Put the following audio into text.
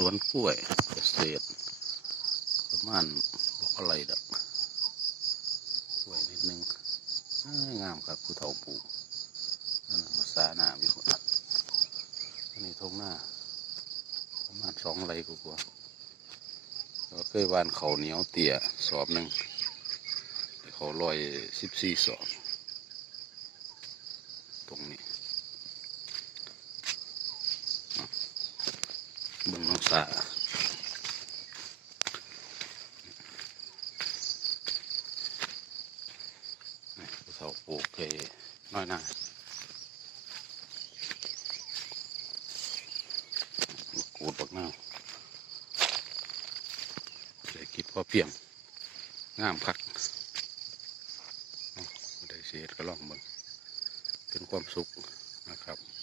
สวนกล้วยเกษตรประมาณบอกอะไรดอกกล้วยนิดนึงงามครับผู้เฒ่าปลูกนั่นภาษาหน้ามีคนอันนี้ทงหน้าประมาณสองไรกว่าๆเราเคยวานเขาเหนียวเตี่ยสอบหนึ่งเขาลอยสิบสี่สอบ ตรงนี้อะเบึงน้องสาเฒ่าปลูกเคน้อยหน้าบกกูดบักนาเศรษฐกิจพอเพียง งามคักได้เสียก็ลองเบิ่งเป็นความสุขนะครับ